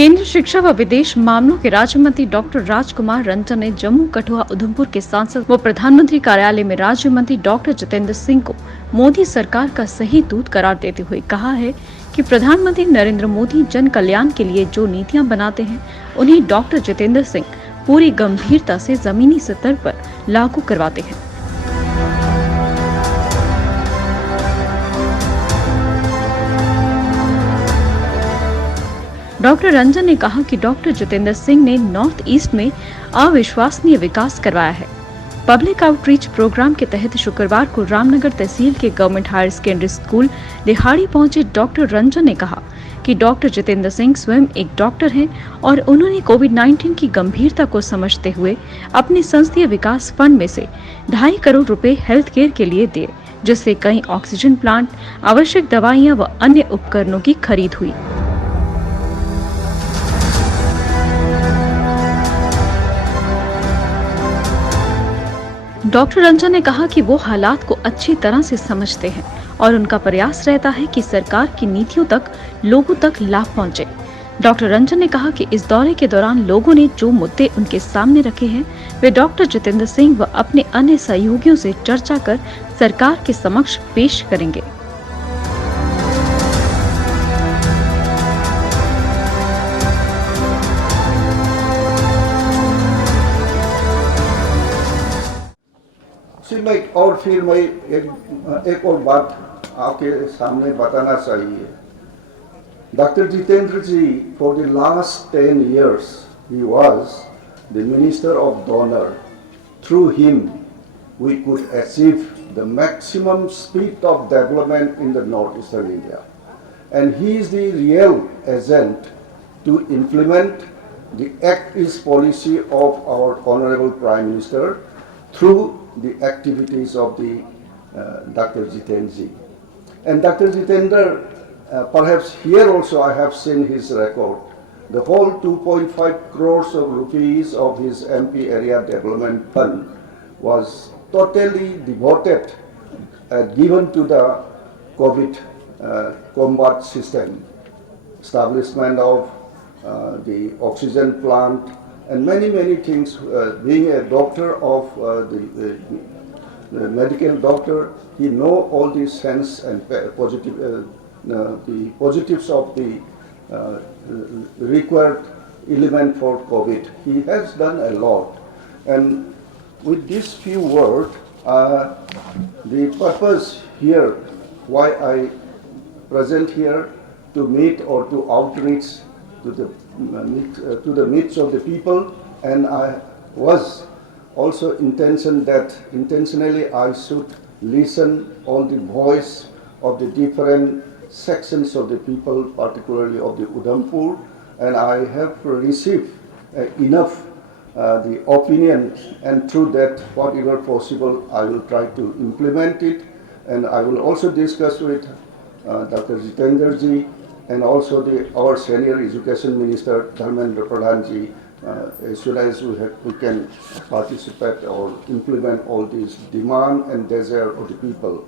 केंद्रीय शिक्षा व विदेश मामलों के राज्य मंत्री डॉक्टर राजकुमार रंजन ने जम्मू कठुआ उधमपुर के सांसद व प्रधानमंत्री कार्यालय में राज्य मंत्री डॉक्टर जितेंद्र सिंह को मोदी सरकार का सही दूत करार देते हुए कहा है कि प्रधानमंत्री नरेंद्र मोदी जन कल्याण के लिए जो नीतियां बनाते हैं उन्हें डॉक्टर जितेंद्र सिंह पूरी गंभीरता से जमीनी स्तर पर लागू करवाते हैं। डॉक्टर रंजन ने कहा कि डॉक्टर जितेंद्र सिंह ने नॉर्थ ईस्ट में अविश्वसनीय विकास करवाया है। पब्लिक आउटरीच प्रोग्राम के तहत शुक्रवार को रामनगर तहसील के गवर्नमेंट हायर सेकेंडरी स्कूल लिहाड़ी पहुंचे डॉक्टर रंजन ने कहा कि डॉक्टर जितेंद्र सिंह स्वयं एक डॉक्टर हैं और उन्होंने कोविड-19 की गंभीरता को समझते हुए अपने संसदीय विकास फंड में से 2.5 करोड़ रुपए हेल्थ केयर के लिए दिए, जिससे कई ऑक्सीजन प्लांट, आवश्यक दवाइयां व अन्य उपकरणों की खरीद हुई। डॉक्टर रंजन ने कहा कि वो हालात को अच्छी तरह से समझते हैं और उनका प्रयास रहता है कि सरकार की नीतियों तक लोगों तक लाभ पहुंचे। डॉक्टर रंजन ने कहा कि इस दौरे के दौरान लोगों ने जो मुद्दे उनके सामने रखे हैं वे डॉक्टर जितेंद्र सिंह व अपने अन्य सहयोगियों से चर्चा कर सरकार के समक्ष पेश करेंगे। मैं और फिर मैं एक और बात आपके सामने बताना चाहिए। Doctor Jitendra ji, for the last 10 years, he was the Minister of Donor. Through him, we could achieve the maximum speed of development in the northeastern India. And he is the real agent to implement the Act East policy of our Honorable Prime Minister through the activities of the Dr. Jitendra ji. And Dr. Jitendra, perhaps here also I have seen his record. The whole 2.5 crores of rupees of his MP area development fund was totally devoted, given to the COVID combat system, establishment of the oxygen plant, and many things. Being a doctor of the medical doctor, he know all these sense and positive, the positives of the required element for COVID. He has done a lot, and with these few words, the purpose here, why I present here, to meet or to outreach to the midst of the people, and I was also intentionally I should listen all the voice of the different sections of the people, particularly of the Udhampur, and I have received enough the opinion, and through that whatever possible I will try to implement it, and I will also discuss with Dr. Jitendra ji and also our senior education minister Dharmendra Pradhan ji, as soon as we can participate or implement all these demand and desire of the people.